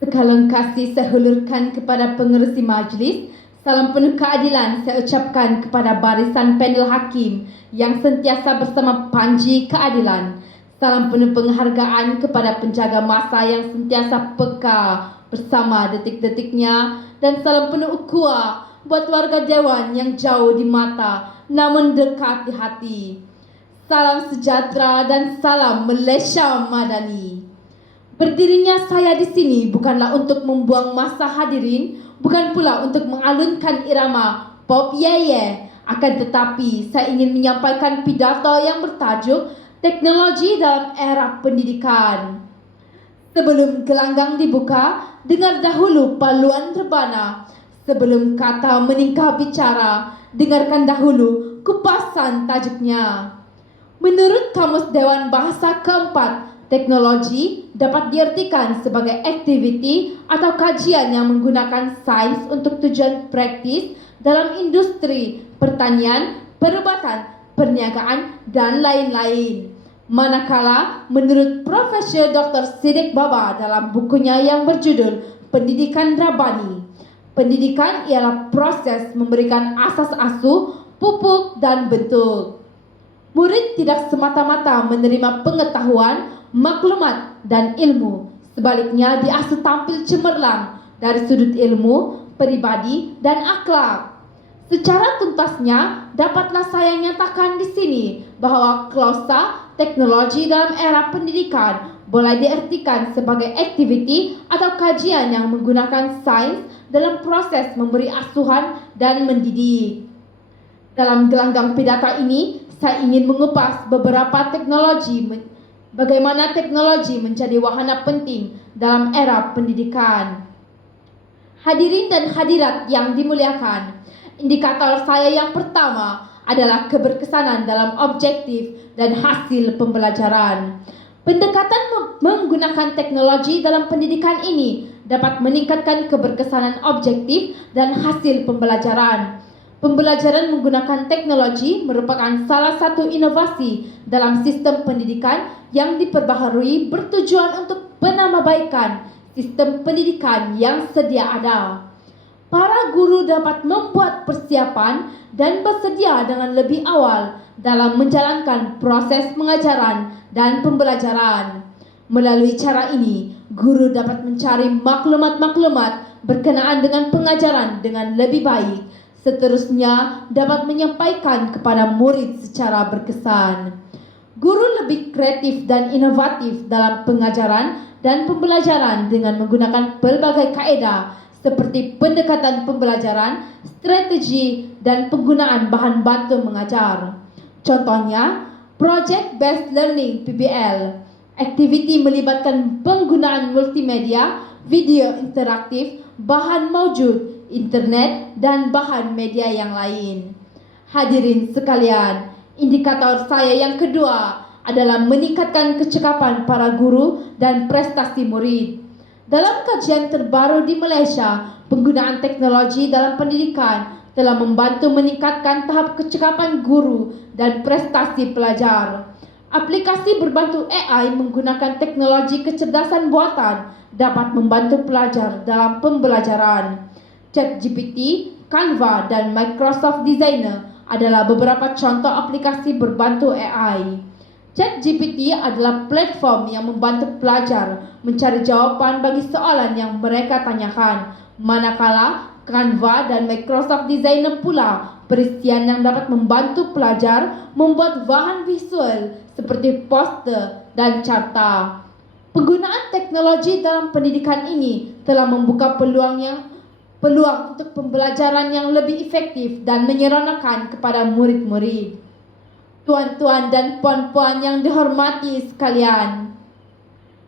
Sekalang kasih saya hulurkan kepada pengerusi majlis. Salam penuh keadilan saya ucapkan kepada barisan panel hakim yang sentiasa bersama panji keadilan. Salam penuh penghargaan kepada penjaga masa yang sentiasa peka bersama detik-detiknya. Dan salam penuh ukhuwah buat warga Dewan yang jauh di mata namun dekat di hati. Salam sejahtera dan salam Malaysia Madani. Berdirinya saya di sini bukanlah untuk membuang masa hadirin, bukan pula untuk mengalunkan irama pop ye-ye. Akan tetapi saya ingin menyampaikan pidato yang bertajuk Teknologi dalam Era Pendidikan. Sebelum gelanggang dibuka, dengar dahulu paluan rebana. Sebelum kata meningkah bicara, dengarkan dahulu kupasan tajuknya. Menurut Kamus Dewan Bahasa Keempat, teknologi dapat diartikan sebagai aktiviti atau kajian yang menggunakan sains untuk tujuan praktis dalam industri, pertanian, perubatan, perniagaan, dan lain-lain. Manakala menurut Profesor Dr. Siddiq Baba dalam bukunya yang berjudul Pendidikan Rabani, pendidikan ialah proses memberikan asas asuh, pupuk, dan bentuk. Murid tidak semata-mata menerima pengetahuan, maklumat dan ilmu. Sebaliknya diasuh tampil cemerlang dari sudut ilmu, peribadi dan akhlak. Secara tuntasnya dapatlah saya nyatakan di sini bahwa klausa teknologi dalam era pendidikan boleh diartikan sebagai aktiviti atau kajian yang menggunakan sains dalam proses memberi asuhan dan mendidik. Dalam gelanggang pidato ini, saya ingin mengupas beberapa teknologi, bagaimana teknologi menjadi wahana penting dalam era pendidikan. Hadirin dan hadirat yang dimuliakan, indikator saya yang pertama adalah keberkesanan dalam objektif dan hasil pembelajaran. Pendekatan menggunakan teknologi dalam pendidikan ini dapat meningkatkan keberkesanan objektif dan hasil pembelajaran. Pembelajaran menggunakan teknologi merupakan salah satu inovasi dalam sistem pendidikan yang diperbaharui bertujuan untuk penambahbaikan sistem pendidikan yang sedia ada. Para guru dapat membuat persiapan dan bersedia dengan lebih awal dalam menjalankan proses pengajaran dan pembelajaran. Melalui cara ini, guru dapat mencari maklumat-maklumat berkenaan dengan pengajaran dengan lebih baik. Seterusnya dapat menyampaikan kepada murid secara berkesan. Guru lebih kreatif dan inovatif dalam pengajaran dan pembelajaran dengan menggunakan pelbagai kaedah seperti pendekatan pembelajaran, strategi, dan penggunaan bahan bantu mengajar. Contohnya, Project Based Learning (PBL). Aktiviti melibatkan penggunaan multimedia, video interaktif, bahan maujud, internet, dan bahan media yang lain. Hadirin sekalian, indikator saya yang kedua adalah meningkatkan kecekapan para guru dan prestasi murid. Dalam kajian terbaru di Malaysia, penggunaan teknologi dalam pendidikan telah membantu meningkatkan tahap kecekapan guru dan prestasi pelajar. Aplikasi berbantu AI menggunakan teknologi kecerdasan buatan dapat membantu pelajar dalam pembelajaran. ChatGPT, Canva, dan Microsoft Designer adalah beberapa contoh aplikasi berbantu AI. ChatGPT adalah platform yang membantu pelajar mencari jawapan bagi soalan yang mereka tanyakan, manakala Canva dan Microsoft Designer pula peristian yang dapat membantu pelajar membuat bahan visual seperti poster dan carta. Penggunaan teknologi dalam pendidikan ini telah membuka peluang untuk pembelajaran yang lebih efektif dan menyeronokkan kepada murid-murid. Tuan-tuan dan puan-puan yang dihormati sekalian,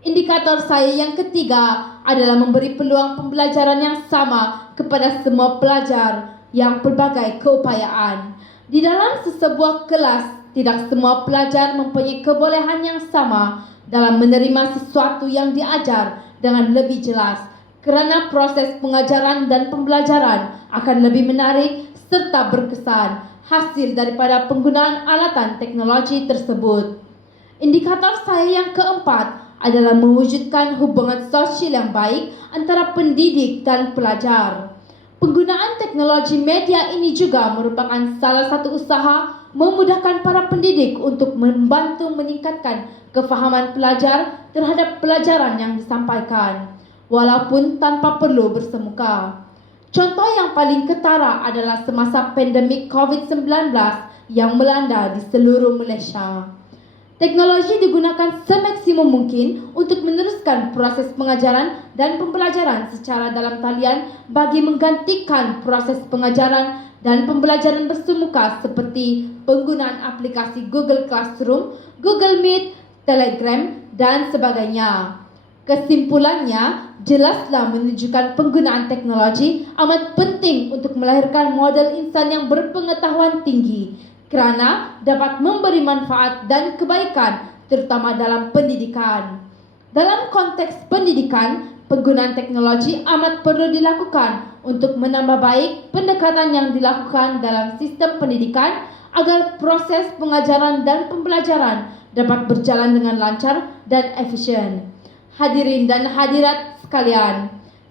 indikator saya yang ketiga adalah memberi peluang pembelajaran yang sama kepada semua pelajar yang pelbagai keupayaan. Di dalam sesebuah kelas, tidak semua pelajar mempunyai kebolehan yang sama dalam menerima sesuatu yang diajar dengan lebih jelas, kerana proses pengajaran dan pembelajaran akan lebih menarik serta berkesan hasil daripada penggunaan alatan teknologi tersebut. Indikator saya yang keempat adalah mewujudkan hubungan sosial yang baik antara pendidik dan pelajar. Penggunaan teknologi media ini juga merupakan salah satu usaha memudahkan para pendidik untuk membantu meningkatkan kefahaman pelajar terhadap pelajaran yang disampaikan, walaupun tanpa perlu bersemuka. Contoh yang paling ketara adalah semasa pandemik COVID-19 yang melanda di seluruh Malaysia. Teknologi digunakan semaksimum mungkin untuk meneruskan proses pengajaran dan pembelajaran secara dalam talian bagi menggantikan proses pengajaran dan pembelajaran bersemuka seperti penggunaan aplikasi Google Classroom, Google Meet, Telegram, dan sebagainya. Kesimpulannya, jelaslah menunjukkan penggunaan teknologi amat penting untuk melahirkan model insan yang berpengetahuan tinggi kerana dapat memberi manfaat dan kebaikan terutama dalam pendidikan. Dalam konteks pendidikan, penggunaan teknologi amat perlu dilakukan untuk menambah baik pendekatan yang dilakukan dalam sistem pendidikan agar proses pengajaran dan pembelajaran dapat berjalan dengan lancar dan efisien. Hadirin dan hadirat sekalian,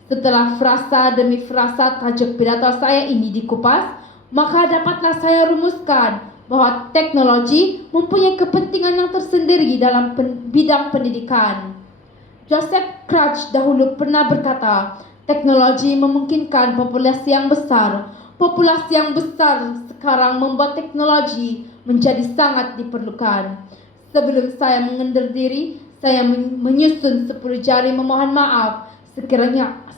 setelah frasa demi frasa tajuk pidato saya ini dikupas, maka dapatlah saya rumuskan bahawa teknologi mempunyai kepentingan yang tersendiri dalam bidang pendidikan. Joseph Crouch dahulu pernah berkata, teknologi memungkinkan populasi yang besar. Populasi yang besar sekarang membuat teknologi menjadi sangat diperlukan. Sebelum saya mengundur diri, saya menyusun 10 jari memohon maaf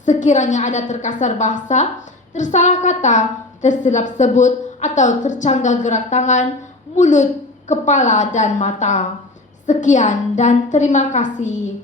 sekiranya ada terkasar bahasa, tersalah kata, tersilap sebut atau tercanggah gerak tangan, mulut, kepala dan mata. Sekian dan terima kasih.